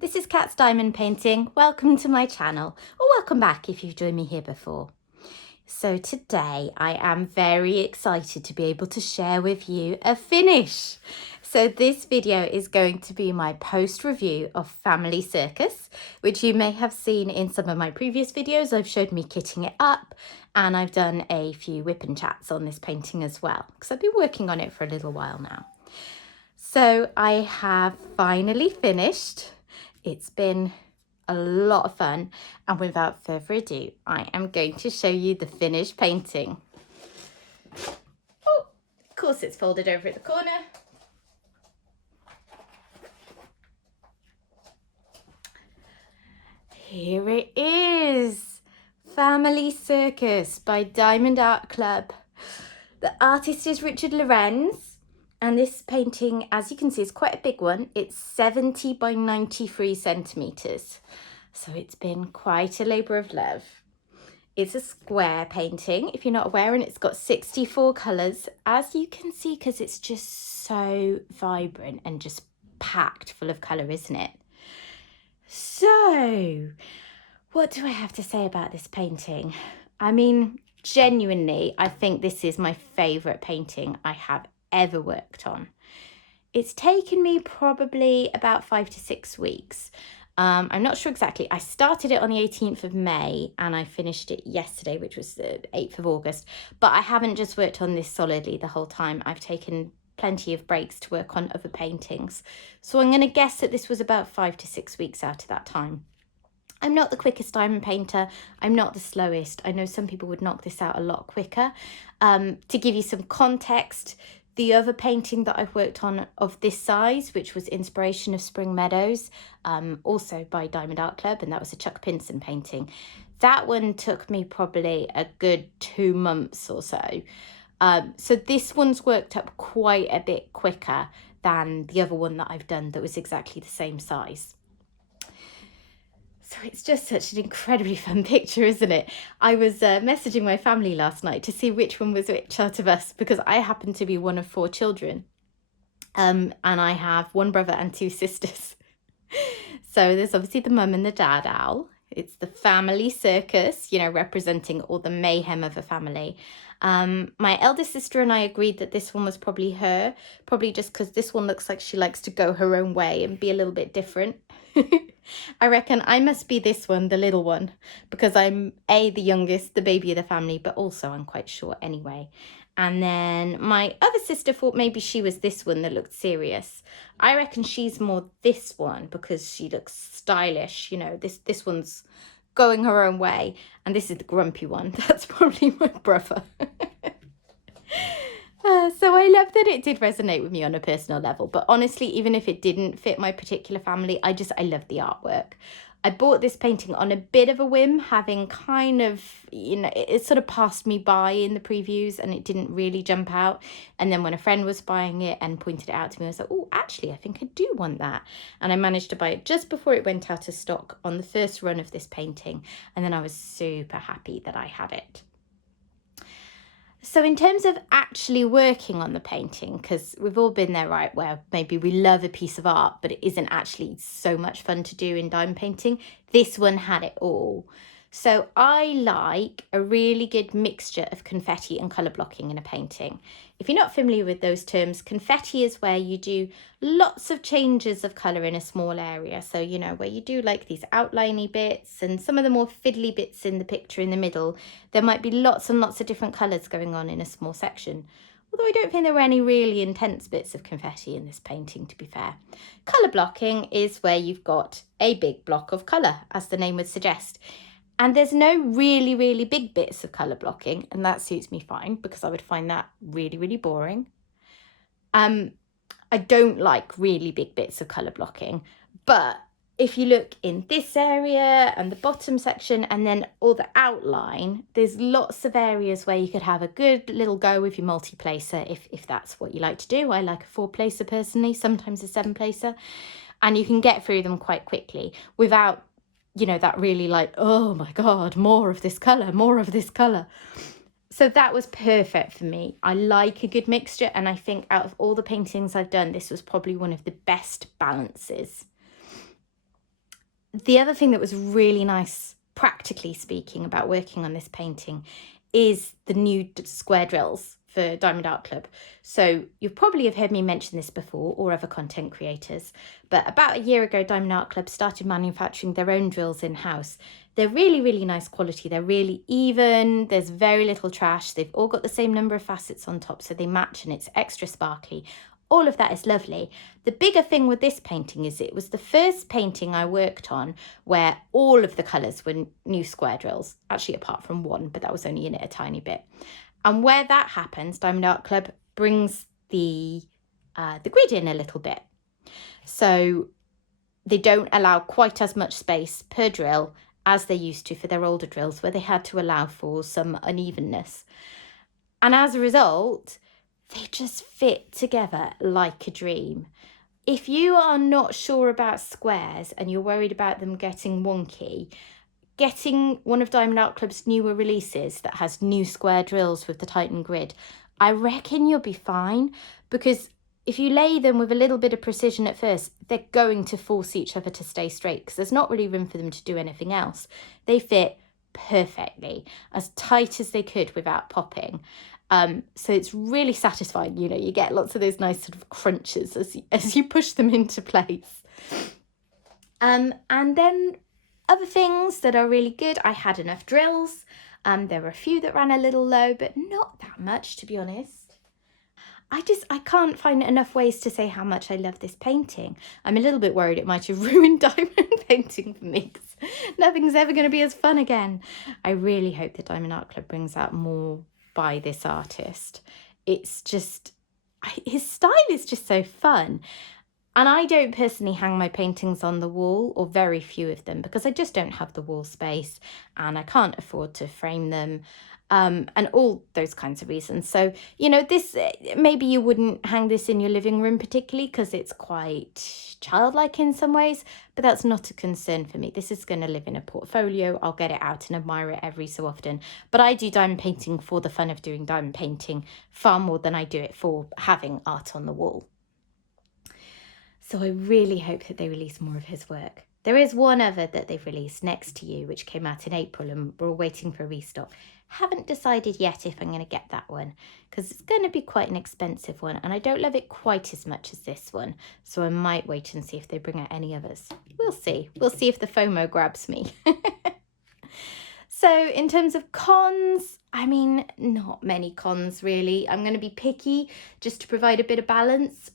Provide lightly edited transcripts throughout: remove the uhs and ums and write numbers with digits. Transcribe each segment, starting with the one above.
this is Cat's Diamond Painting. Welcome to my channel, or welcome back if you've joined me here before. So today I am very excited to be able to share with you a finish. So this video is going to be my post review of Family Circus, which you may have seen in some of my previous videos. I've showed me kitting it up, and I've done a few WIP'n'Chats on this painting as well, because I've been working on it for a little while now. So I have finally finished. It's been a lot of fun, and without further ado, I am going to show you the finished painting. Oh, of course it's folded over at the corner. Here it is, Family Circus by Diamond Art Club. The artist is Richard Lorenz, and this painting, as you can see, is quite a big one. It's 70 by 93 centimetres, so it's been quite a labour of love. It's a square painting, if you're not aware, and it's got 64 colours, as you can see, because it's just so vibrant and just packed full of colour, isn't it? So, what do I have to say about this painting? I mean, genuinely, I think this is my favourite painting I have ever worked on. It's taken me probably about 5 to 6 weeks. I'm not sure exactly. I started it on the 18th of May and I finished it yesterday, which was the 8th of August. But I haven't just worked on this solidly the whole time. I've taken plenty of breaks to work on other paintings. So I'm going to guess that this was about 5 to 6 weeks out of that time. I'm not the quickest diamond painter. I'm not the slowest. I know some people would knock this out a lot quicker. To give you some context, the other painting that I've worked on of this size, which was Inspiration of Spring Meadows, also by Diamond Art Club, and that was a Chuck Pinson painting. That one took me probably a good 2 months or so. So this one's worked up quite a bit quicker than the other one that I've done that was exactly the same size. So it's just such an incredibly fun picture, isn't it? I was messaging my family last night to see which one was which out of us, because I happen to be one of 4 children. And I have 1 brother and 2 sisters. So there's obviously the mum and the dad owl. It's the family circus, you know, representing all the mayhem of a family. My eldest sister and I agreed that this one was probably her, probably just because this one looks like she likes to go her own way and be a little bit different. I reckon I must be this one, the little one, because I'm the youngest, the baby of the family, but also I'm quite short anyway. And then my other sister thought maybe she was this one that looked serious. I reckon she's more this one because she looks stylish. You know, this one's going her own way, and this is the grumpy one. That's probably my brother. So I love that it did resonate with me on a personal level, but honestly, even if it didn't fit my particular family, I love the artwork. I bought this painting on a bit of a whim, having kind of, you know, it sort of passed me by in the previews and it didn't really jump out. And then when a friend was buying it and pointed it out to me, I was like, oh, actually, I think I do want that. And I managed to buy it just before it went out of stock on the first run of this painting. And then I was super happy that I had it. So in terms of actually working on the painting, because we've all been there, right, where maybe we love a piece of art, but it isn't actually so much fun to do in diamond painting, this one had it all. So I like a really good mixture of confetti and colour blocking in a painting. If you're not familiar with those terms, confetti is where you do lots of changes of colour in a small area. So, you know, where you do like these outliney bits and some of the more fiddly bits in the picture in the middle, there might be lots and lots of different colours going on in a small section. Although I don't think there were any really intense bits of confetti in this painting, to be fair. Colour blocking is where you've got a big block of colour, as the name would suggest. And there's no really, really big bits of colour blocking, and that suits me fine because I would find that really, really boring. I don't like really big bits of colour blocking, but if you look in this area and the bottom section and then all the outline, there's lots of areas where you could have a good little go with your multi-placer if that's what you like to do. I like a 4-placer personally, sometimes a 7-placer, and you can get through them quite quickly without, you know, that really like, oh my God, more of this colour, more of this colour. So that was perfect for me. I like a good mixture, and I think out of all the paintings I've done, this was probably one of the best balances. The other thing that was really nice, practically speaking, about working on this painting is the new square drills for Diamond Art Club. So you probably have heard me mention this before, or other content creators, but about a year ago, Diamond Art Club started manufacturing their own drills in-house. They're really, really nice quality. They're really even. There's very little trash. They've all got the same number of facets on top, so they match and it's extra sparkly. All of that is lovely. The bigger thing with this painting is it was the first painting I worked on where all of the colours were new square drills, actually apart from one, but that was only in it a tiny bit. And where that happens, Diamond Art Club brings the grid in a little bit. So they don't allow quite as much space per drill as they used to for their older drills, where they had to allow for some unevenness. And as a result, they just fit together like a dream. If you are not sure about squares and you're worried about them getting wonky, getting one of Diamond Art Club's newer releases that has new square drills with the Titan grid, I reckon you'll be fine, because if you lay them with a little bit of precision at first, they're going to force each other to stay straight because there's not really room for them to do anything else. They fit perfectly, as tight as they could without popping. So it's really satisfying. You know, you get lots of those nice sort of crunches as you push them into place. And then other things that are really good, I had enough drills. There were a few that ran a little low, but not that much, to be honest. I can't find enough ways to say how much I love this painting. I'm a little bit worried it might have ruined diamond painting for me, because nothing's ever going to be as fun again. I really hope that Diamond Art Club brings out more by this artist. It's just, his style is just so fun. And I don't personally hang my paintings on the wall, or very few of them, because I just don't have the wall space and I can't afford to frame them, and all those kinds of reasons. So, you know, this, maybe you wouldn't hang this in your living room particularly because it's quite childlike in some ways, but that's not a concern for me. This is going to live in a portfolio. I'll get it out and admire it every so often. But I do diamond painting for the fun of doing diamond painting far more than I do it for having art on the wall. So I really hope that they release more of his work. There is one other that they've released, Next to You, which came out in April, and we're waiting for a restock. Haven't decided yet if I'm going to get that one, because it's going to be quite an expensive one, and I don't love it quite as much as this one. So I might wait and see if they bring out any others. We'll see. We'll see if the FOMO grabs me. So in terms of cons, I mean, not many cons really. I'm going to be picky just to provide a bit of balance.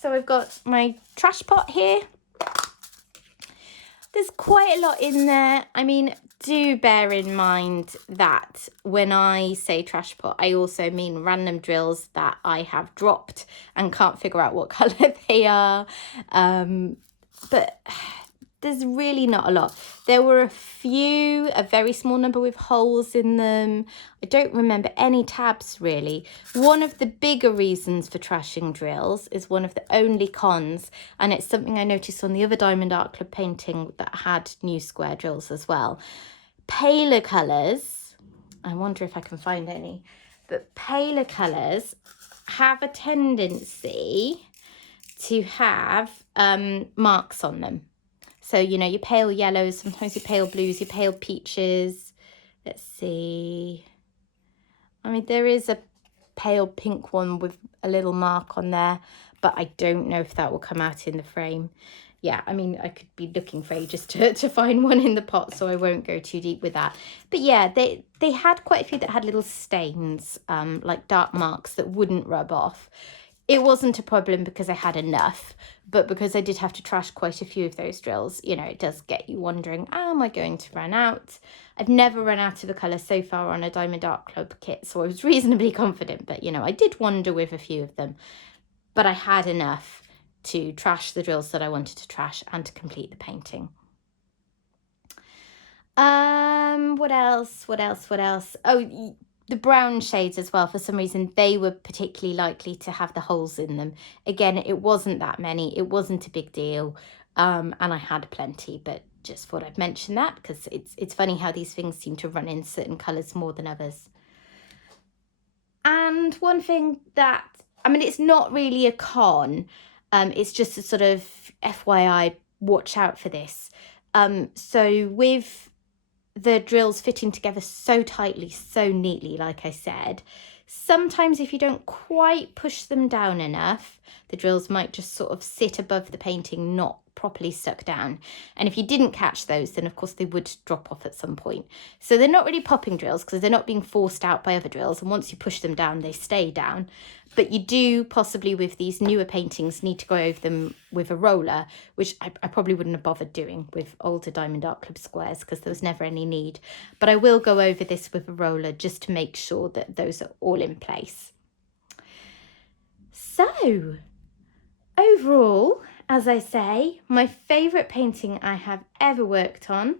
So I've got my trash pot here. There's quite a lot in there. I mean, do bear in mind that when I say trash pot, I also mean random drills that I have dropped and can't figure out what colour they are. But there's really not a lot. There were a very small number with holes in them. I don't remember any tabs really. One of the bigger reasons for trashing drills is one of the only cons, and it's something I noticed on the other Diamond Art Club painting that had new square drills as well. Paler colours, I wonder if I can find any, but paler colours have a tendency to have marks on them. So, you know, your pale yellows, sometimes your pale blues, your pale peaches. Let's see. I mean, there is a pale pink one with a little mark on there, but I don't know if that will come out in the frame. Yeah, I mean, I could be looking for ages to find one in the pot, so I won't go too deep with that. But yeah, they had quite a few that had little stains, like dark marks that wouldn't rub off. It wasn't a problem because I had enough, but because I did have to trash quite a few of those drills, you know, it does get you wondering, am I going to run out? I've never run out of a colour so far on a Diamond Art Club kit, so I was reasonably confident, but, you know, I did wonder with a few of them. But I had enough to trash the drills that I wanted to trash and to complete the painting. What else? Oh, the brown shades as well, for some reason, they were particularly likely to have the holes in them. Again, it wasn't that many. It wasn't a big deal. And I had plenty, but just thought I'd mention that because it's funny how these things seem to run in certain colours more than others. And one thing that, I mean, it's not really a con. It's just a sort of FYI watch out for this. So with the drills fitting together so tightly, so neatly, like I said, sometimes if you don't quite push them down enough, the drills might just sort of sit above the painting, not properly stuck down. And if you didn't catch those, then of course they would drop off at some point. So they're not really popping drills because they're not being forced out by other drills, and once you push them down, they stay down. But you do possibly, with these newer paintings, need to go over them with a roller, which I probably wouldn't have bothered doing with older Diamond Art Club squares because there was never any need. But I will go over this with a roller just to make sure that those are all in place. So overall, as I say, my favourite painting I have ever worked on.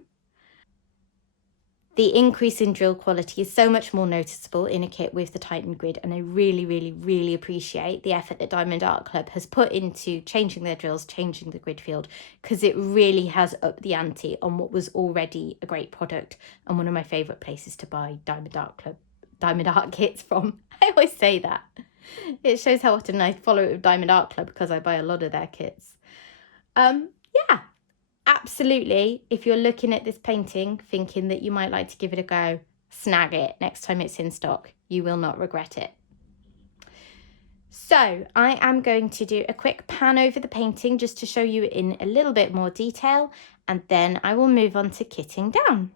The increase in drill quality is so much more noticeable in a kit with the tightened grid, and I really, really, really appreciate the effort that Diamond Art Club has put into changing their drills, changing the grid field, because it really has upped the ante on what was already a great product and one of my favourite places to buy Diamond Art kits from. I always say that. It shows how often I follow it with Diamond Art Club because I buy a lot of their kits. Yeah. Absolutely, if you're looking at this painting thinking that you might like to give it a go, snag it next time it's in stock. You will not regret it. So I am going to do a quick pan over the painting just to show you in a little bit more detail, and then I will move on to kitting down.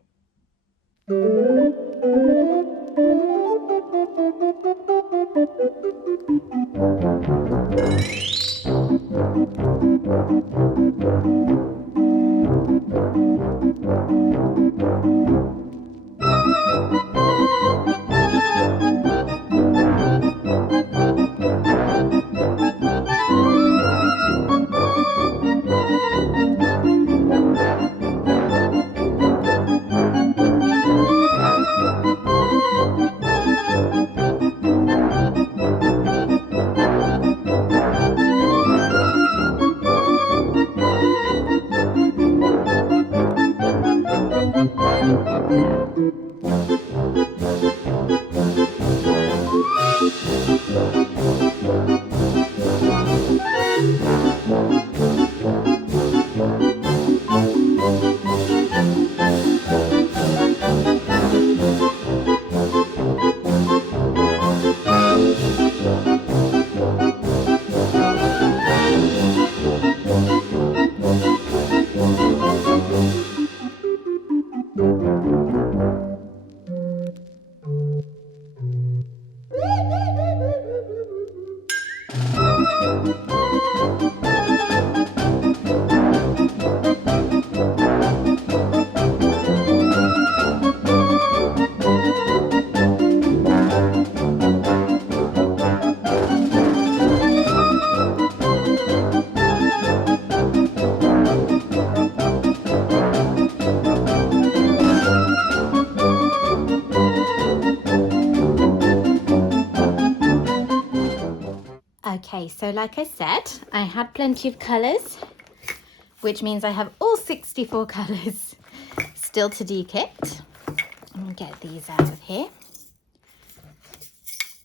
Okay, so like I said, I had plenty of colours, which means I have all 64 colours still to dekit. Let me get these out of here.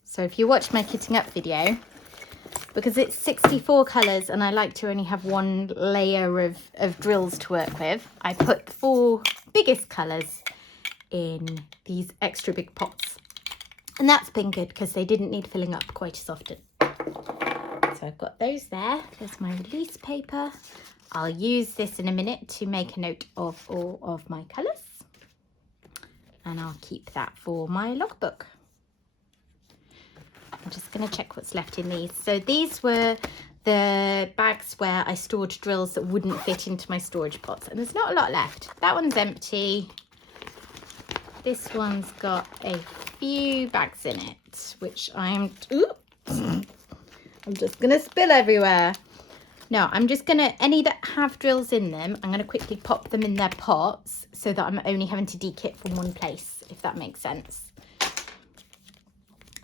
So if you watched my kitting up video, because it's 64 colours and I like to only have one layer of drills to work with, I put the 4 biggest colours in these extra big pots. And that's been good because they didn't need filling up quite as often. So I've got those there. There's my release paper. I'll use this in a minute to make a note of all of my colours. And I'll keep that for my logbook. I'm just going to check what's left in these. So these were the bags where I stored drills that wouldn't fit into my storage pots. And there's not a lot left. That one's empty. This one's got a few bags in it, which I'm just going to spill everywhere. No, I'm just going to, any that have drills in them, I'm going to quickly pop them in their pots so that I'm only having to dekit from one place, if that makes sense.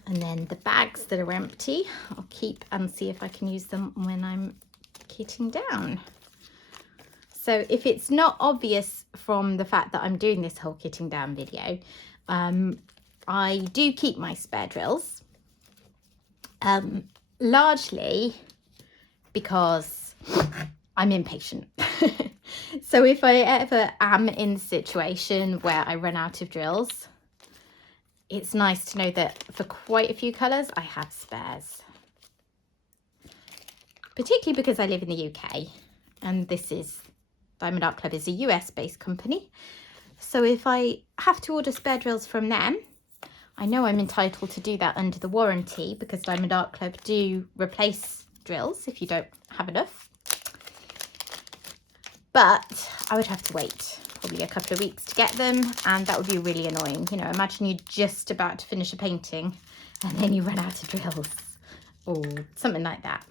And then the bags that are empty, I'll keep and see if I can use them when I'm kitting down. So if it's not obvious from the fact that I'm doing this whole kitting down video, I do keep my spare drills. Largely because I'm impatient. So if I ever am in the situation where I run out of drills, it's nice to know that for quite a few colours I have spares. Particularly because I live in the UK and this is, Diamond Art Club is a US based company. So if I have to order spare drills from them, I know I'm entitled to do that under the warranty, because Diamond Art Club do replace drills if you don't have enough. But I would have to wait probably a couple of weeks to get them, and that would be really annoying. You know, imagine you're just about to finish a painting and then you run out of drills or something like that.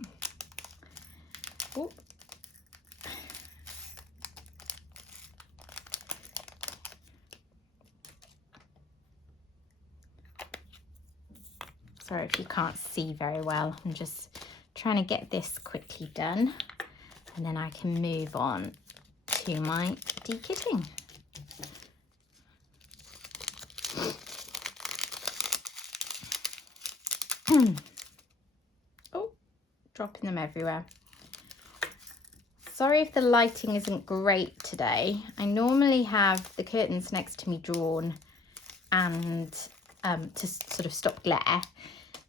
Ooh. Sorry if you can't see very well. I'm just trying to get this quickly done, and then I can move on to my dekitting. Oh, dropping them everywhere. Sorry if the lighting isn't great today. I normally have the curtains next to me drawn and to sort of stop glare,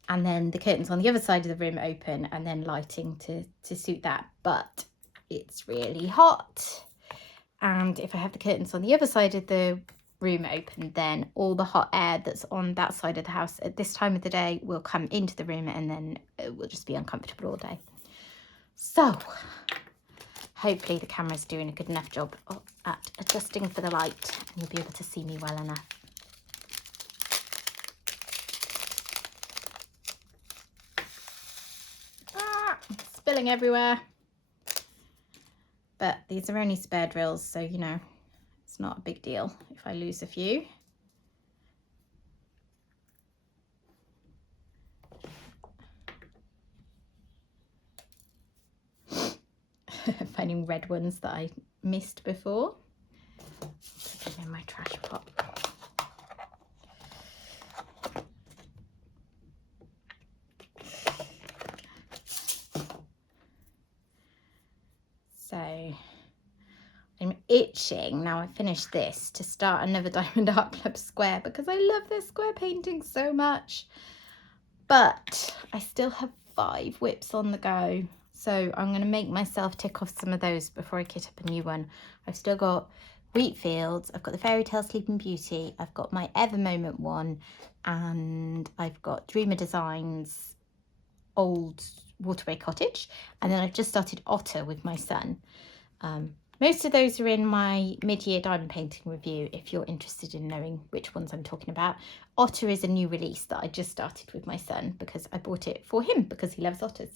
and then the curtains on the other side of the room open, and then lighting to suit that. But it's really hot, and if I have the curtains on the other side of the room open, then all the hot air that's on that side of the house at this time of the day will come into the room, and then it will just be uncomfortable all day. So hopefully the camera's doing a good enough job at adjusting for the light, and you'll be able to see me well enough. Spilling everywhere. But these are only spare drills, so you know, it's not a big deal if I lose a few. Finding red ones that I missed before. Put them in my trash pot. So I'm itching, now I finished this, to start another Diamond Art Club square, because I love this square painting so much. But I still have 5 WIPs on the go, so I'm going to make myself tick off some of those before I kit up a new one. I've still got Wheat Fields, I've got the Fairy Tale Sleeping Beauty, I've got my Ever Moment one, and I've got Dreamer Designs Old Waterway Cottage, and then I've just started Otter with my son. Most of those are in my mid-year diamond painting review if you're interested in knowing which ones I'm talking about. Otter is a new release that I just started with my son because I bought it for him because he loves otters.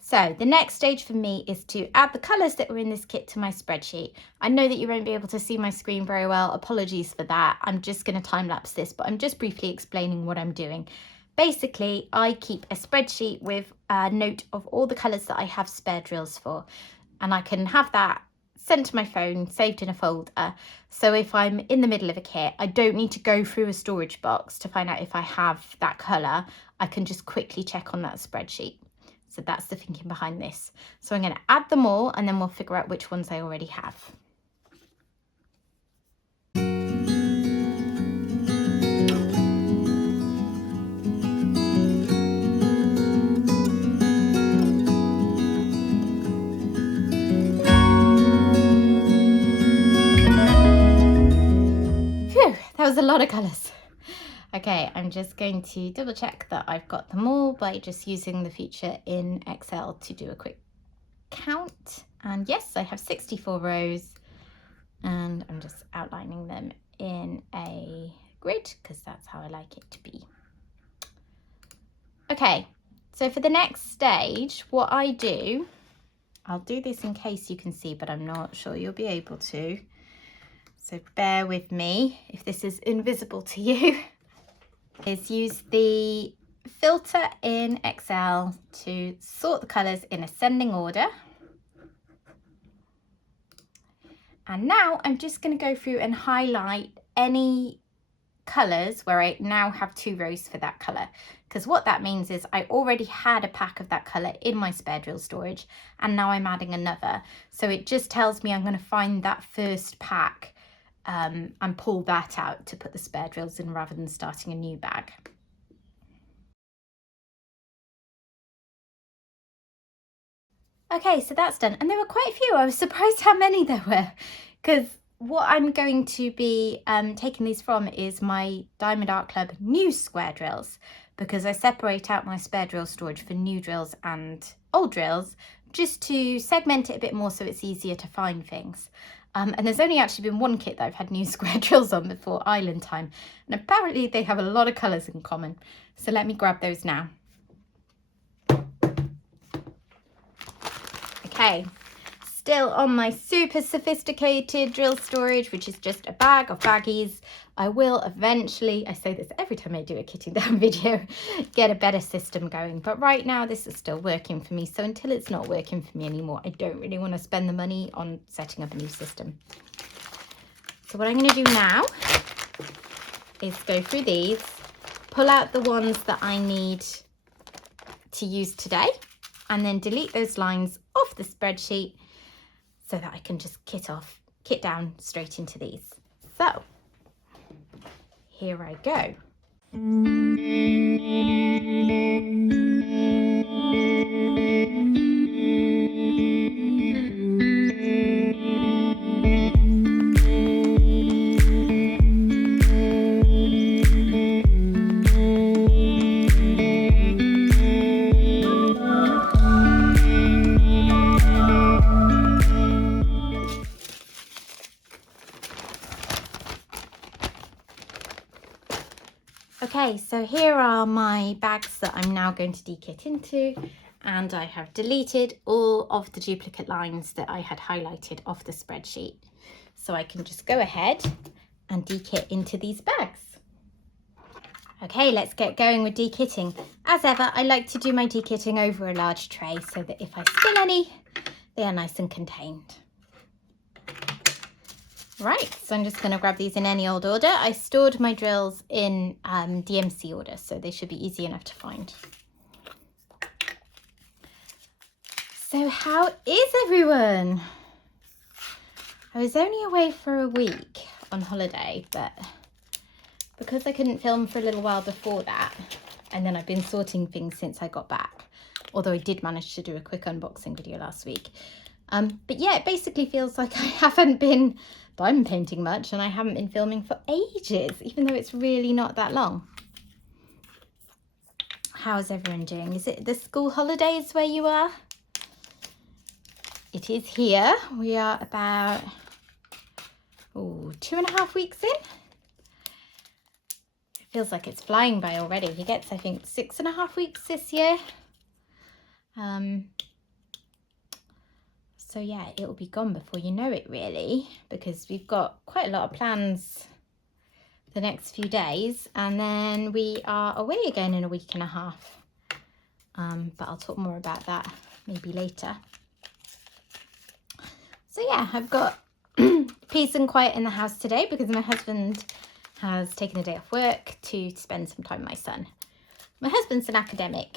So the next stage for me is to add the colours that were in this kit to my spreadsheet. I know that you won't be able to see my screen very well, apologies for that. I'm just going to time lapse this, but I'm just briefly explaining what I'm doing. Basically, I keep a spreadsheet with a note of all the colours that I have spare drills for, and I can have that sent to my phone, saved in a folder. So if I'm in the middle of a kit, I don't need to go through a storage box to find out if I have that colour. I can just quickly check on that spreadsheet. So that's the thinking behind this. So I'm going to add them all, and then we'll figure out which ones I already have. Phew, that was a lot of colours. Okay, I'm just going to double check that I've got them all by just using the feature in Excel to do a quick count. And yes, I have 64 rows, and I'm just outlining them in a grid because that's how I like it to be. Okay, so for the next stage, what I do, I'll do this in case you can see, but I'm not sure you'll be able to. So bear with me if this is invisible to you. Is use the filter in Excel to sort the colours in ascending order. And now I'm just going to go through and highlight any colours where I now have 2 rows for that colour, because what that means is I already had a pack of that colour in my spare drill storage and now I'm adding another. So it just tells me I'm going to find that first pack and pull that out to put the spare drills in rather than starting a new bag. Okay, so that's done, and there were quite a few. I was surprised how many there were, because what I'm going to be taking these from is my Diamond Art Club new square drills, because I separate out my spare drill storage for new drills and old drills just to segment it a bit more so it's easier to find things. And there's only actually been one kit that I've had new square drills on before Island Time, and apparently they have a lot of colours in common. So let me grab those now. Okay, still on my super sophisticated drill storage, which is just a bag of baggies. I will eventually, I say this every time I do a kitting down video, get a better system going. But right now this is still working for me. So until it's not working for me anymore, I don't really want to spend the money on setting up a new system. So what I'm going to do now is go through these, pull out the ones that I need to use today, and then delete those lines off the spreadsheet so that I can just kit down straight into these. So here I go. Okay, so here are my bags that I'm now going to dekit into, and I have deleted all of the duplicate lines that I had highlighted off the spreadsheet. So I can just go ahead and dekit into these bags. Okay, let's get going with dekitting. As ever, I like to do my dekitting over a large tray so that if I spill any, they are nice and contained. Right, so I'm just going to grab these in any old order. I stored my drills in DMC order, so they should be easy enough to find. So how is everyone? I was only away for a week on holiday, but because I couldn't film for a little while before that, and then I've been sorting things since I got back, although I did manage to do a quick unboxing video last week. But yeah, it basically feels like I haven't been diamond painting much, and I haven't been filming for ages, even though it's really not that long. How's everyone doing? Is it the school holidays where you are? It is here. We are about 2.5 weeks in. It feels like it's flying by already. He gets, I think, 6.5 weeks this year. So yeah, it'll be gone before you know it, really, because we've got quite a lot of plans the next few days, and then we are away again in a week and a half. But I'll talk more about that maybe later. So yeah, I've got peace and quiet in the house today because my husband has taken a day off work to spend some time with my son. My husband's an academic,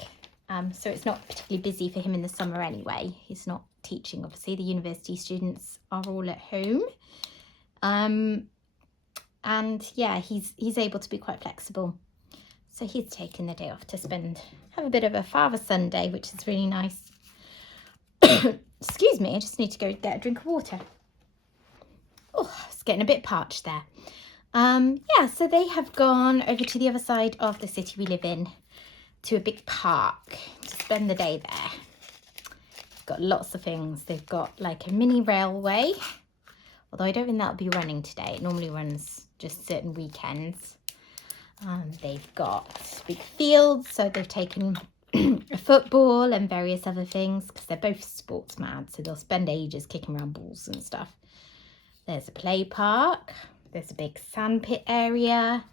so it's not particularly busy for him in the summer anyway. He's not teaching, obviously. The university students are all at home. And yeah, he's able to be quite flexible. So he's taken the day off to have a bit of a father-son day, which is really nice. Excuse me, I just need to go get a drink of water. Oh, it's getting a bit parched there. Yeah, so they have gone over to the other side of the city we live in, to a big park, to spend the day there. Got lots of things. They've got like a mini railway, although I don't think that'll be running today. It normally runs just certain weekends. They've got big fields, so they've taken a football and various other things because they're both sports mad, so they'll spend ages kicking around balls and stuff. There's a play park. There's a big sandpit area.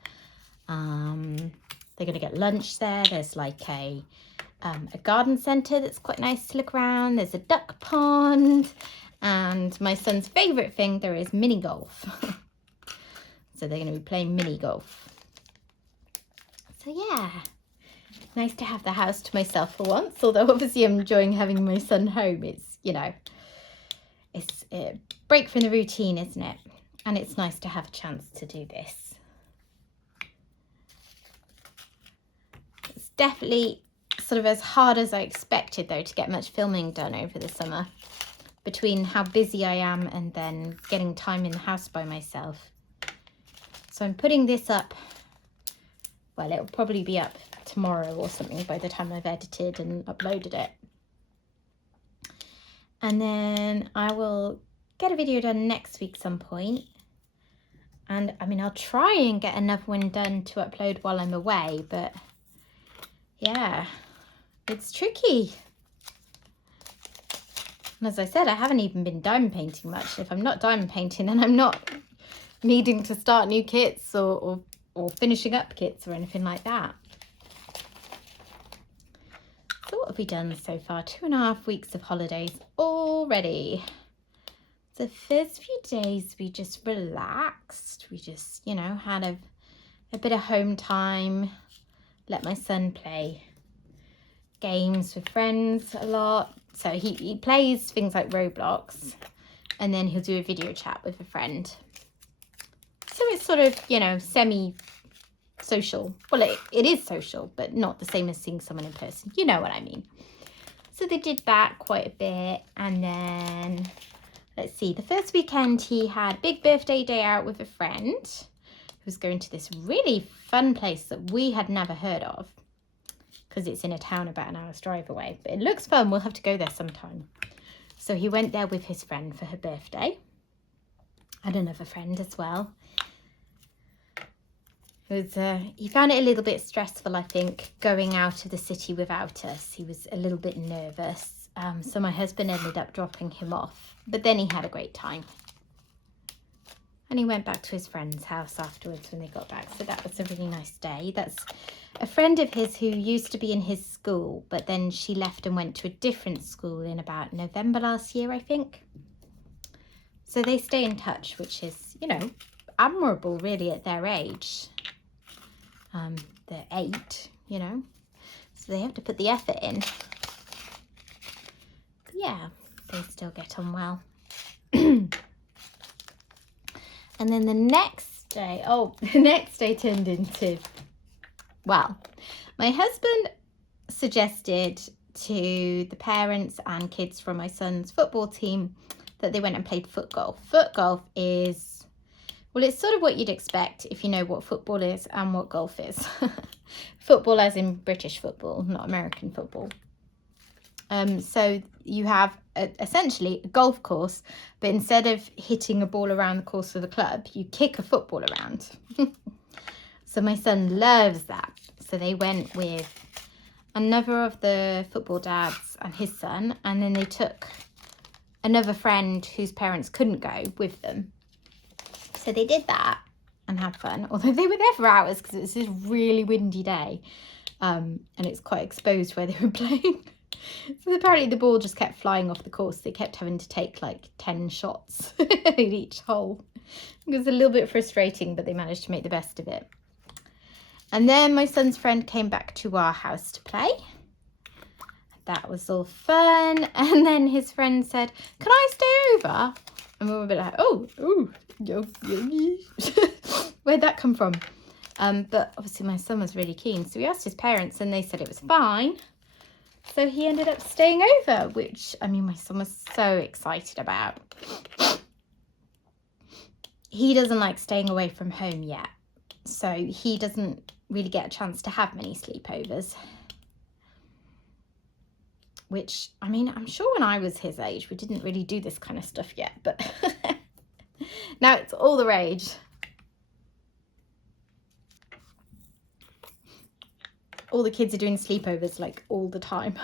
They're going to get lunch there. There's like a garden centre that's quite nice to look around. There's a duck pond, and my son's favourite thing, there is mini golf. So they're going to be playing mini golf. So yeah, nice to have the house to myself for once, although obviously I'm enjoying having my son home. It's, you know, it's a break from the routine, isn't it? And it's nice to have a chance to do this. It's definitely sort of as hard as I expected, though, to get much filming done over the summer, between how busy I am and then getting time in the house by myself. So I'm putting this up, well, it'll probably be up tomorrow or something by the time I've edited and uploaded it. And then I will get a video done next week some point. And I mean, I'll try and get another one done to upload while I'm away, but yeah, it's tricky. And as I said, I haven't even been diamond painting much. If I'm not diamond painting, then I'm not needing to start new kits or finishing up kits or anything like that. So what have we done so far? 2.5 weeks of holidays already. The first few days we just relaxed. We just, you know, had a bit of home time. Let my son play games with friends a lot. So he plays things like Roblox, and then he'll do a video chat with a friend. So it's sort of, you know, semi-social. Well, it is social, but not the same as seeing someone in person. You know what I mean. So they did that quite a bit. And then, let's see, the first weekend he had a big birthday day out with a friend who was going to this really fun place that we had never heard of, because it's in a town about an hour's drive away. But it looks fun. We'll have to go there sometime. So he went there with his friend for her birthday. And another friend as well. He found it a little bit stressful, I think, going out of the city without us. He was a little bit nervous. So my husband ended up dropping him off. But then he had a great time. And he went back to his friend's house afterwards when they got back. So that was a really nice day. That's a friend of his who used to be in his school, but then she left and went to a different school in about November last year, I think. So they stay in touch, which is, you know, admirable really at their age. They're 8, you know, so they have to put the effort in. But yeah, they still get on well. And then the next day, the next day turned into, well, my husband suggested to the parents and kids from my son's football team that they went and played foot golf. Foot golf is, well, it's sort of what you'd expect if you know what football is and what golf is. Football as in British football, not American football. So you have essentially a golf course, but instead of hitting a ball around the course with a club, you kick a football around. So my son loves that. So they went with another of the football dads and his son, and then they took another friend whose parents couldn't go with them. So they did that and had fun, although they were there for hours because it was this really windy day, and it's quite exposed where they were playing. So apparently the ball just kept flying off the course. They kept having to take like 10 shots in each hole. It was a little bit frustrating, but they managed to make the best of it. And then my son's friend came back to our house to play. That was all fun. And then his friend said, "Can I stay over?" And we were a bit like, where'd that come from? But obviously my son was really keen. So we asked his parents and they said it was fine. So he ended up staying over, which, I mean, my son was so excited about. He doesn't like staying away from home yet. So he doesn't really get a chance to have many sleepovers. Which, I mean, I'm sure when I was his age, we didn't really do this kind of stuff yet. But now it's all the rage. All the kids are doing sleepovers like all the time.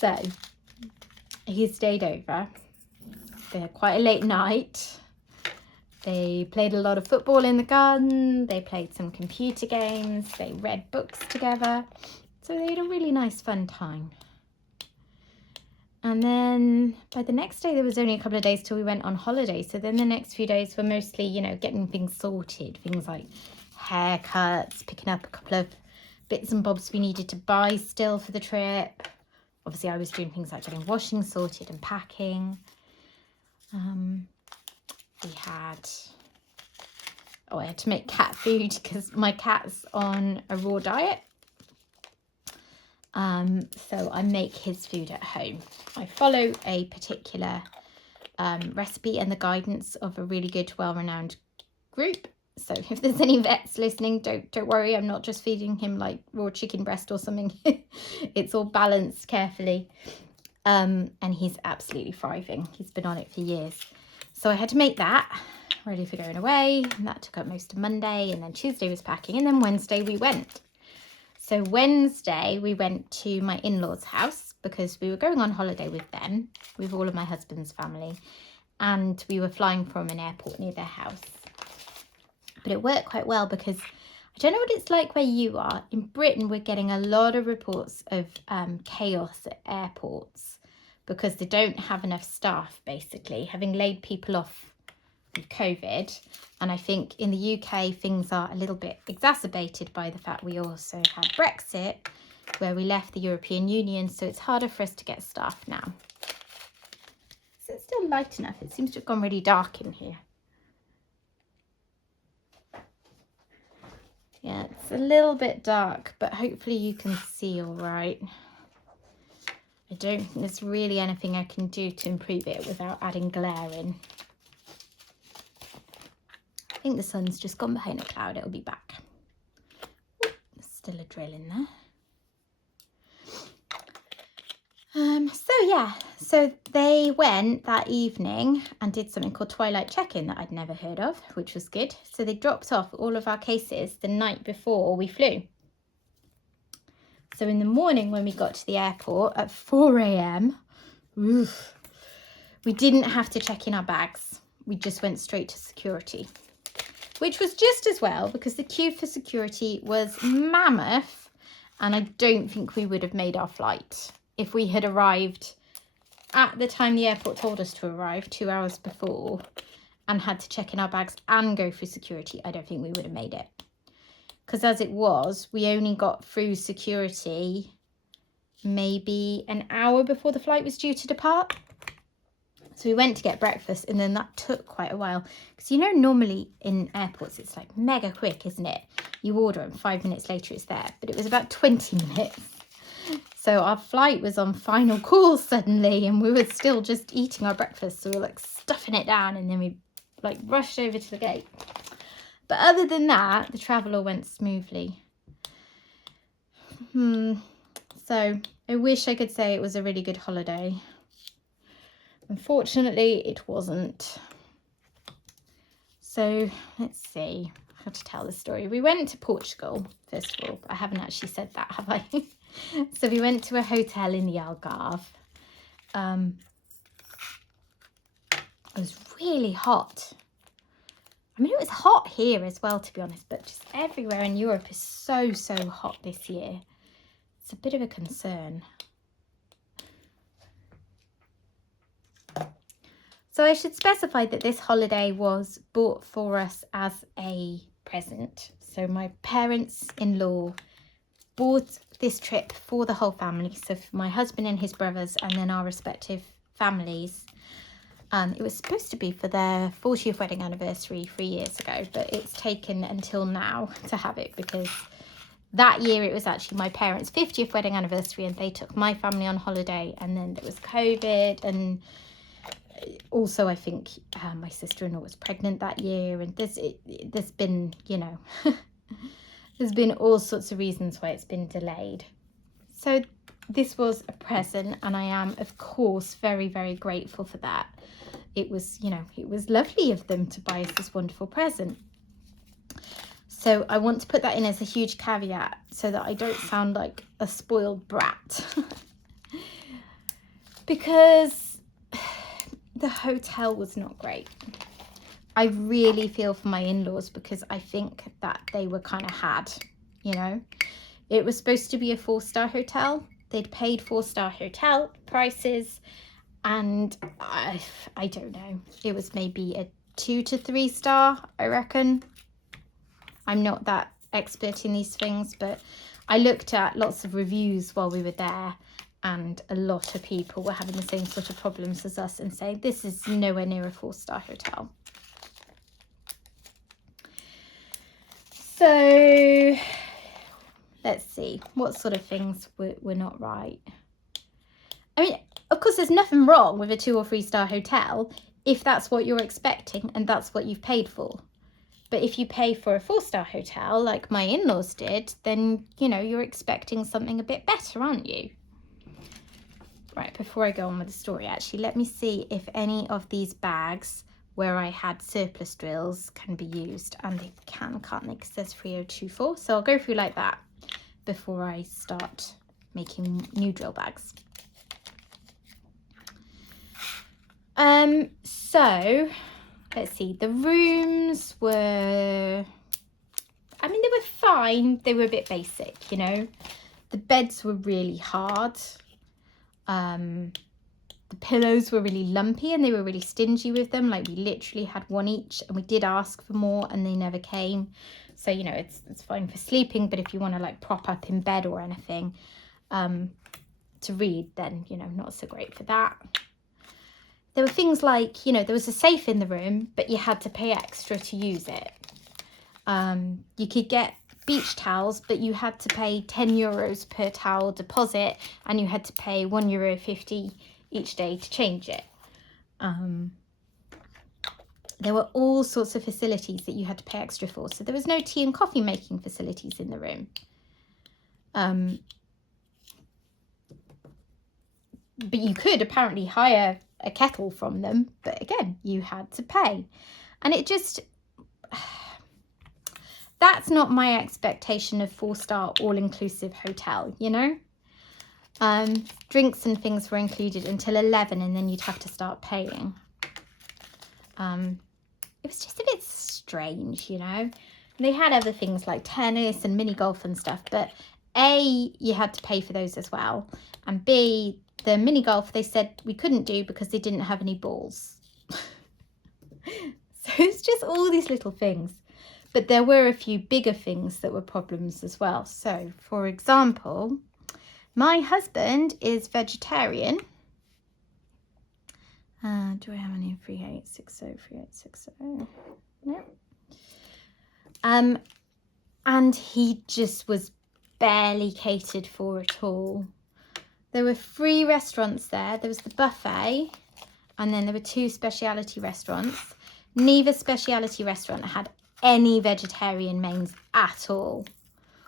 So he stayed over. They had quite a late night. They played a lot of football in the garden. They played some computer games. They read books together. So they had a really nice fun time. And then by the next day, there was only a couple of days till we went on holiday. So then the next few days were mostly, you know, getting things sorted. Things like haircuts, picking up a couple of bits and bobs we needed to buy still for the trip. Obviously, I was doing things like getting washing sorted and packing. We had... I had to make cat food because my cat's on a raw diet. So I make his food at home. I follow a particular recipe and the guidance of a really good, well-renowned group. So if there's any vets listening, don't worry. I'm not just feeding him like raw chicken breast or something. It's all balanced carefully. And he's absolutely thriving. He's been on it for years. So I had to make that ready for going away, and that took up most of Monday, and then Tuesday was packing, and then Wednesday we went. So Wednesday we went to my in-laws' house because we were going on holiday with them, with all of my husband's family, and we were flying from an airport near their house. But it worked quite well because I don't know what it's like where you are. In Britain, we're getting a lot of reports of chaos at airports because they don't have enough staff, basically, having laid people off with COVID. And I think in the UK, things are a little bit exacerbated by the fact we also had Brexit, where we left the European Union. So it's harder for us to get staff now. So it's still light enough. It seems to have gone really dark in here. Yeah, it's a little bit dark, but hopefully you can see all right. I don't think there's really anything I can do to improve it without adding glare in. I think the sun's just gone behind a cloud. It'll be back. Ooh, there's still a drill in there. So they went that evening and did something called Twilight Check-in that I'd never heard of, which was good. So they dropped off all of our cases the night before we flew. So in the morning when we got to the airport at 4 a.m, we didn't have to check in our bags. We just went straight to security, which was just as well because the queue for security was mammoth, and I don't think we would have made our flight if we had arrived at the time the airport told us to arrive 2 hours before and had to check in our bags and go through security. I don't think we would have made it. Because as it was, we only got through security maybe an hour before the flight was due to depart. So we went to get breakfast, and then that took quite a while. Because, you know, normally in airports, it's like mega quick, isn't it? You order and 5 minutes later it's there. But it was about 20 minutes. So our flight was on final call suddenly, and we were still just eating our breakfast. So we were like stuffing it down, and then we like rushed over to the gate. But other than that, the travel all went smoothly. So I wish I could say it was a really good holiday. Unfortunately, it wasn't. So let's see how to tell the story. We went to Portugal, first of all. I haven't actually said that, have I? So we went to a hotel in the Algarve. It was really hot. I mean, it was hot here as well, to be honest, but just everywhere in Europe is so hot this year. It's a bit of a concern. So I should specify that this holiday was bought for us as a present. So my parents-in-law bought this trip for the whole family. So for my husband and his brothers, and then our respective families. It was supposed to be for their 40th wedding anniversary 3 years ago, but it's taken until now to have it because that year it was actually my parents' 50th wedding anniversary, and they took my family on holiday, and then there was COVID, and also I think my sister-in-law was pregnant that year, and there's been, you know, there's been all sorts of reasons why it's been delayed. So this was a present, and I am of course very grateful for that. It was, you know, it was lovely of them to buy us this wonderful present. So I want to put that in as a huge caveat so that I don't sound like a spoiled brat. Because the hotel was not great. I really feel for my in-laws because I think that they were kind of had, you know. It was supposed to be a 4-star hotel. They'd paid 4-star hotel prices, and I don't know. It was maybe a 2 to 3 star, I reckon. I'm not that expert in these things, but I looked at lots of reviews while we were there, and a lot of people were having the same sort of problems as us and saying this is nowhere near a 4-star hotel. So let's see, what sort of things were not right. I mean, of course, there's nothing wrong with a 2 or 3-star hotel if that's what you're expecting and that's what you've paid for. But if you pay for a 4-star hotel, like my in-laws did, then, you know, you're expecting something a bit better, aren't you? Right, before I go on with the story, actually, let me see if any of these bags where I had surplus drills can be used. And they can, can't they? Because there's 3024. So I'll go through like that before I start making new drill bags. So let's see, the rooms were, I mean, they were fine. They were a bit basic, you know. The beds were really hard. The pillows were really lumpy and they were really stingy with them. Like, we literally had one each, and we did ask for more and they never came. So, you know, it's fine for sleeping, but if you want to like prop up in bed or anything to read, then, you know, not so great for that. There were things like, you know, there was a safe in the room, but you had to pay extra to use it. You could get beach towels, but you had to pay €10 per towel deposit, and you had to pay €1.50 each day to change it. There were all sorts of facilities that you had to pay extra for. So there was no tea and coffee making facilities in the room. But you could apparently hire a kettle from them, but again, you had to pay. And it just, that's not my expectation of 4-star all-inclusive hotel, you know. Drinks and things were included until 11, and then you'd have to start paying. It was just a bit strange, you know. They had other things like tennis and mini golf and stuff, but A, you had to pay for those as well, and B, the mini golf they said we couldn't do because they didn't have any balls. So it's just all these little things. But there were a few bigger things that were problems as well. So, for example, my husband is vegetarian. Do I have any 3860, 3860? No. And he just was barely catered for at all. There were 3 restaurants there. There was the buffet, and then there were 2 speciality restaurants. Neither speciality restaurant had any vegetarian mains at all.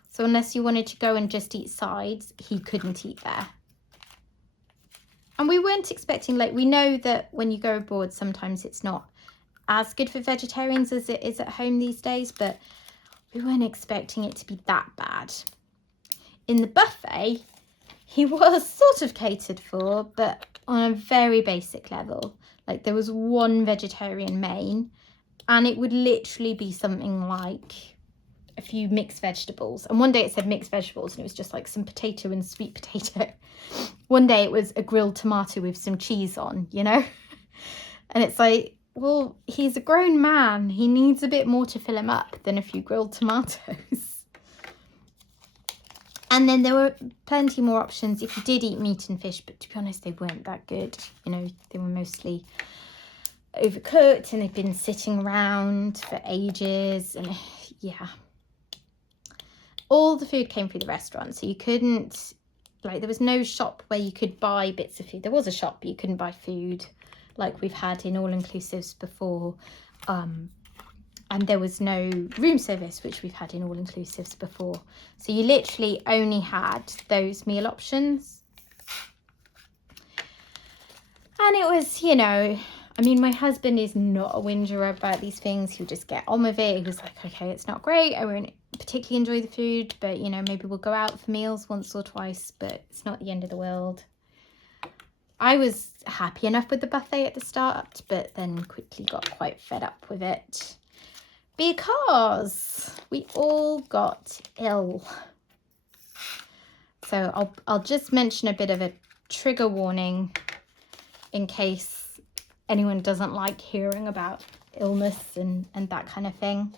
So unless you wanted to go and just eat sides, he couldn't eat there. And we weren't expecting, like, we know that when you go abroad, sometimes it's not as good for vegetarians as it is at home these days, but we weren't expecting it to be that bad. In the buffet, he was sort of catered for, but on a very basic level. Like, there was 1 vegetarian main, and it would literally be something like a few mixed vegetables. And one day it said mixed vegetables, and it was just like some potato and sweet potato. One day it was a grilled tomato with some cheese on, you know? And it's like, well, he's a grown man. He needs a bit more to fill him up than a few grilled tomatoes. And then there were plenty more options if you did eat meat and fish, but to be honest, they weren't that good. You know, they were mostly overcooked and they'd been sitting around for ages, and yeah. All the food came through the restaurant, so you couldn't, like, there was no shop where you could buy bits of food. There was a shop, but you couldn't buy food like we've had in all-inclusives before. And there was no room service, which we've had in all-inclusives before. So you literally only had those meal options. And it was, you know, I mean, my husband is not a whinger about these things. He'll just get on with it. He was like, okay, it's not great. I won't particularly enjoy the food, but, you know, maybe we'll go out for meals once or twice, but it's not the end of the world. I was happy enough with the buffet at the start, but then quickly got quite fed up with it, because we all got ill. So I'll just mention a bit of a trigger warning in case anyone doesn't like hearing about illness and that kind of thing.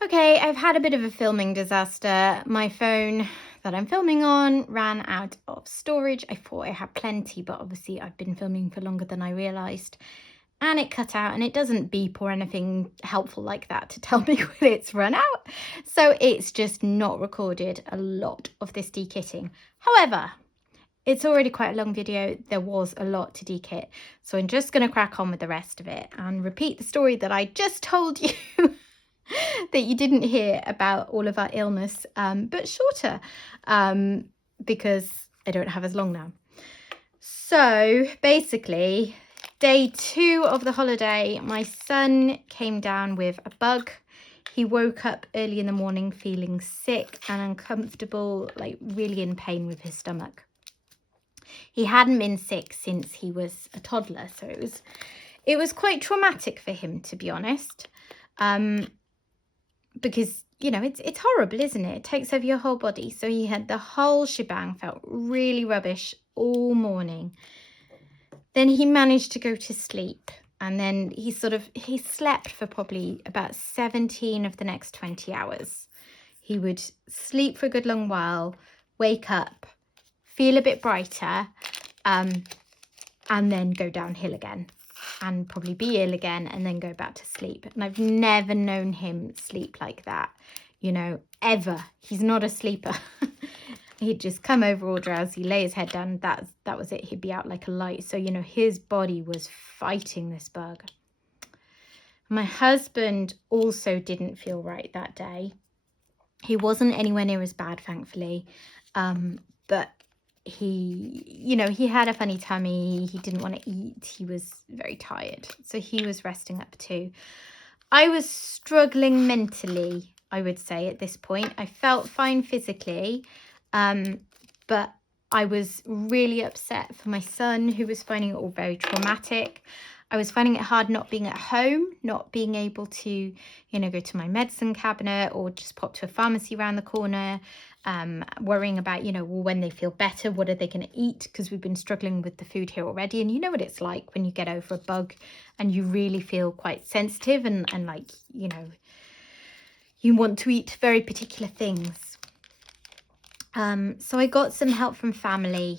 Okay, I've had a bit of a filming disaster. My phone that I'm filming on ran out of storage. I thought I had plenty, but obviously I've been filming for longer than I realised. And it cut out, and it doesn't beep or anything helpful like that to tell me when it's run out. So it's just not recorded a lot of this dekitting. However, it's already quite a long video. There was a lot to dekit. So I'm just going to crack on with the rest of it and repeat the story that I just told you that you didn't hear about all of our illness, but shorter, because I don't have as long now. So basically, day 2 of the holiday, my son came down with a bug. He woke up early in the morning feeling sick and uncomfortable, like really in pain with his stomach. He hadn't been sick since he was a toddler, so it was quite traumatic for him, to be honest. Because, you know, it's horrible, isn't it? It takes over your whole body. So he had the whole shebang, felt really rubbish all morning. Then he managed to go to sleep, and then he slept for probably about 17 of the next 20 hours. He would sleep for a good long while, wake up, feel a bit brighter, and then go downhill again and probably be ill again and then go back to sleep. And I've never known him sleep like that, you know, ever. He's not a sleeper. He'd just come over all drowsy, lay his head down. That was it. He'd be out like a light. So, you know, his body was fighting this bug. My husband also didn't feel right that day. He wasn't anywhere near as bad, thankfully. But he, you know, he had a funny tummy. He didn't want to eat. He was very tired. So he was resting up too. I was struggling mentally, I would say, at this point. I felt fine physically, but I was really upset for my son, who was finding it all very traumatic. I was finding it hard not being at home, not being able to, you know, go to my medicine cabinet or just pop to a pharmacy around the corner, worrying about, you know, well, when they feel better, what are they going to eat? Because we've been struggling with the food here already. And you know what it's like when you get over a bug and you really feel quite sensitive and like, you know, you want to eat very particular things. So I got some help from family,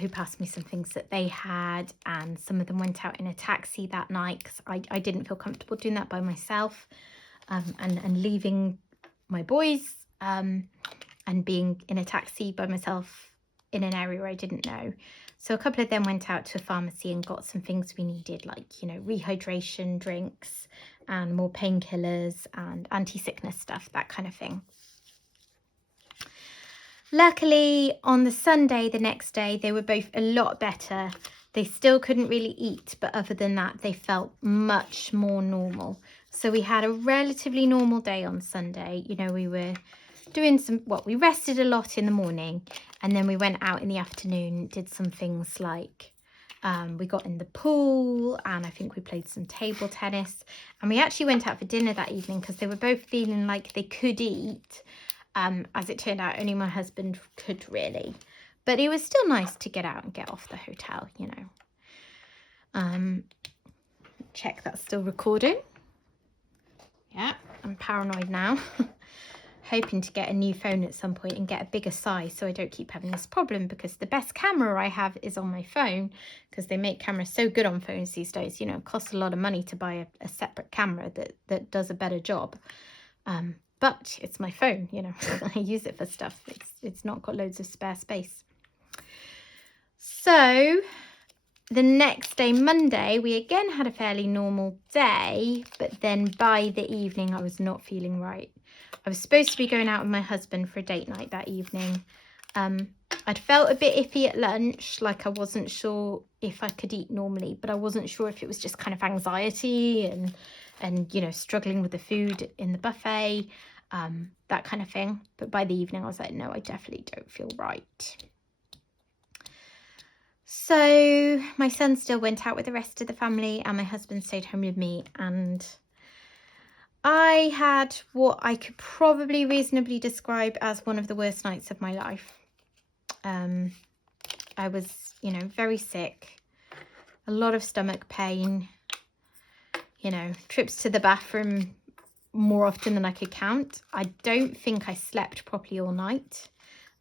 who passed me some things that they had, and some of them went out in a taxi that night because I didn't feel comfortable doing that by myself, and leaving my boys and being in a taxi by myself in an area where I didn't know. So a couple of them went out to a pharmacy and got some things we needed, like, you know, rehydration drinks and more painkillers and anti-sickness stuff, that kind of thing. Luckily, on the Sunday, the next day, they were both a lot better. They still couldn't really eat, but other than that, they felt much more normal. So we had a relatively normal day on Sunday. You know, we were doing we rested a lot in the morning, and then we went out in the afternoon, did some things like we got in the pool, and I think we played some table tennis. And we actually went out for dinner that evening because they were both feeling like they could eat. As it turned out, only my husband could really. But it was still nice to get out and get off the hotel, you know. Check that's still recording. Yeah, I'm paranoid now. Hoping to get a new phone at some point and get a bigger size so I don't keep having this problem, because the best camera I have is on my phone, because they make cameras so good on phones these days. You know, it costs a lot of money to buy a separate camera that does a better job. But it's my phone, you know. I use it for stuff. It's not got loads of spare space. So the next day, Monday, we again had a fairly normal day, but then by the evening I was not feeling right. I was supposed to be going out with my husband for a date night that evening. I'd felt a bit iffy at lunch, like I wasn't sure if I could eat normally, but I wasn't sure if it was just kind of anxiety and you know, struggling with the food in the buffet, that kind of thing. But by the evening I was like, no, I definitely don't feel right. So my son still went out with the rest of the family, and my husband stayed home with me, and I had what I could probably reasonably describe as one of the worst nights of my life. I was, you know, very sick, a lot of stomach pain, you know, trips to the bathroom more often than I could count. I don't think I slept properly all night.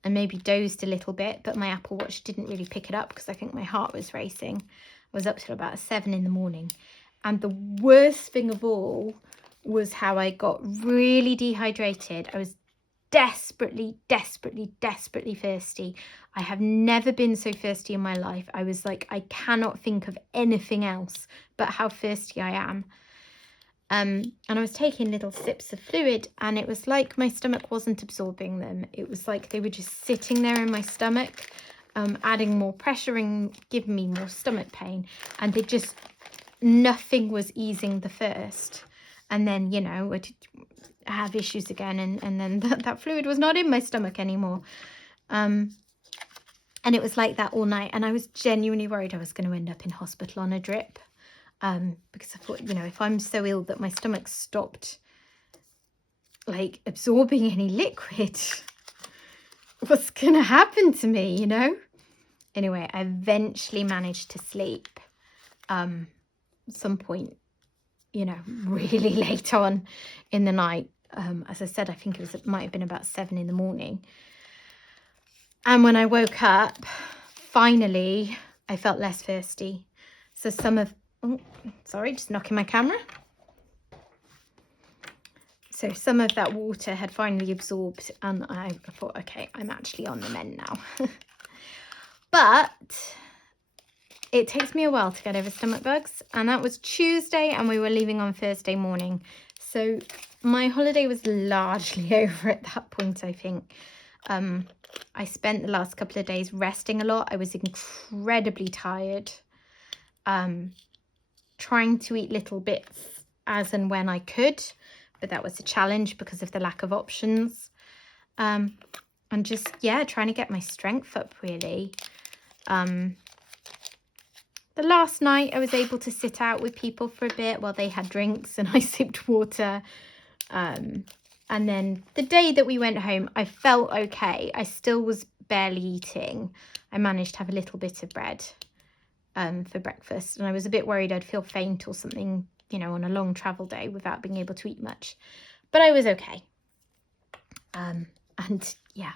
I maybe dozed a little bit, but my Apple Watch didn't really pick it up because I think my heart was racing. I was up till about 7 in the morning. And the worst thing of all was how I got really dehydrated. I was desperately thirsty. I have never been so thirsty in my life. I was like, I cannot think of anything else but how thirsty I am. And I was taking little sips of fluid, and it was like my stomach wasn't absorbing them. It was like they were just sitting there in my stomach, adding more pressure and giving me more stomach pain. And they just, nothing was easing the thirst. And then, you know, I'd have issues again, and then that fluid was not in my stomach anymore. And it was like that all night. And I was genuinely worried I was going to end up in hospital on a drip. Because I thought, you know, if I'm so ill that my stomach stopped like absorbing any liquid, what's going to happen to me, you know? Anyway, I eventually managed to sleep some point, you know, really late on in the night. As I said, I think it might have been about 7 in the morning. And when I woke up, finally, I felt less thirsty. So oh, sorry, just knocking my camera. So some of that water had finally absorbed, and I thought, okay, I'm actually on the mend now. But it takes me a while to get over stomach bugs, and that was Tuesday, and we were leaving on Thursday morning. So my holiday was largely over at that point, I think. I spent the last couple of days resting a lot. I was incredibly tired. Trying to eat little bits as and when I could, but that was a challenge because of the lack of options. And just, yeah, trying to get my strength up, really. The last night I was able to sit out with people for a bit while they had drinks and I sipped water. And then the day that we went home, I felt okay. I still was barely eating. I managed to have a little bit of bread for breakfast, and I was a bit worried I'd feel faint or something, you know, on a long travel day without being able to eat much, but I was okay. And yeah,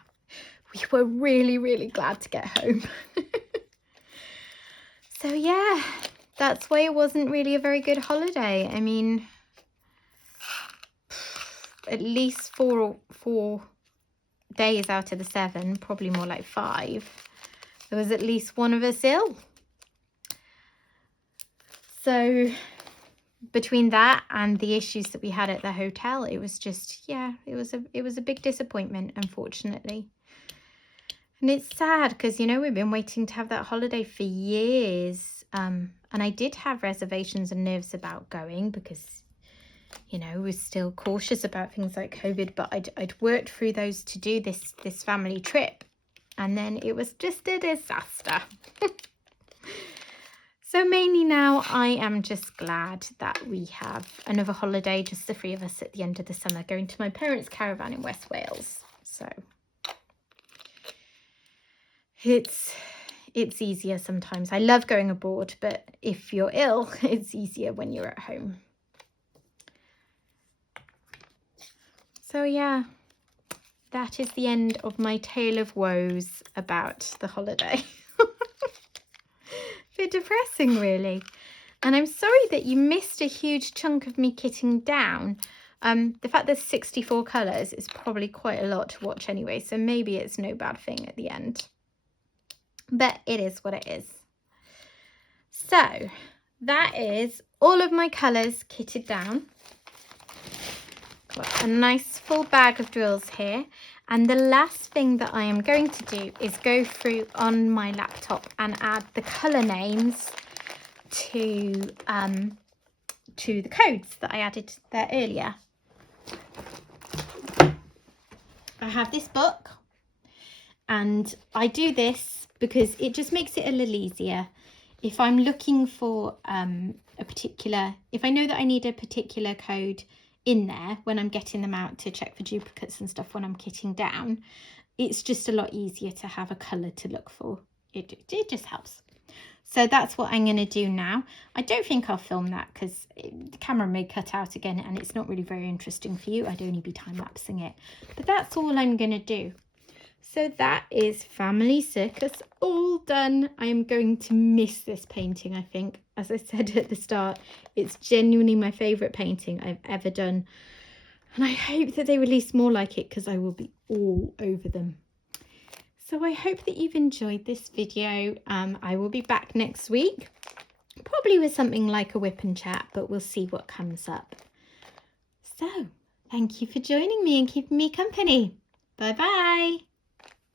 we were really glad to get home. So yeah, that's why it wasn't really a very good holiday. I mean, at least four days out of the 7, probably more like 5, there was at least one of us ill. So between that and the issues that we had at the hotel, it was just, yeah, it was a big disappointment, unfortunately. And it's sad because, you know, we've been waiting to have that holiday for years. And I did have reservations and nerves about going because, you know, we're still cautious about things like COVID, but I'd worked through those to do this family trip, and then it was just a disaster. So mainly now I am just glad that we have another holiday, just the 3 of us at the end of the summer, going to my parents' caravan in West Wales. So it's easier sometimes. I love going abroad, but if you're ill, it's easier when you're at home. So yeah, that is the end of my tale of woes about the holiday. Bit depressing, really. And I'm sorry that you missed a huge chunk of me kitting down. The fact there's 64 colours is probably quite a lot to watch anyway, so maybe it's no bad thing at the end. But it is what it is. So that is all of my colours kitted down. Got a nice full bag of drills here. And the last thing that I am going to do is go through on my laptop and add the colour names to the codes that I added there earlier. I have this book, and I do this because it just makes it a little easier. If I'm looking for if I know that I need a particular code in there when I'm getting them out to check for duplicates and stuff when I'm kitting down, it's just a lot easier to have a colour to look for. It just helps. So that's what I'm going to do now. I don't think I'll film that because the camera may cut out again and it's not really very interesting for you. I'd only be time-lapsing it. But that's all I'm going to do. So that is Family Circus all done. I am going to miss this painting, I think. As I said at the start, it's genuinely my favourite painting I've ever done. And I hope that they release more like it because I will be all over them. So I hope that you've enjoyed this video. I will be back next week, probably with something like a whip and chat, but we'll see what comes up. So thank you for joining me and keeping me company. Bye bye.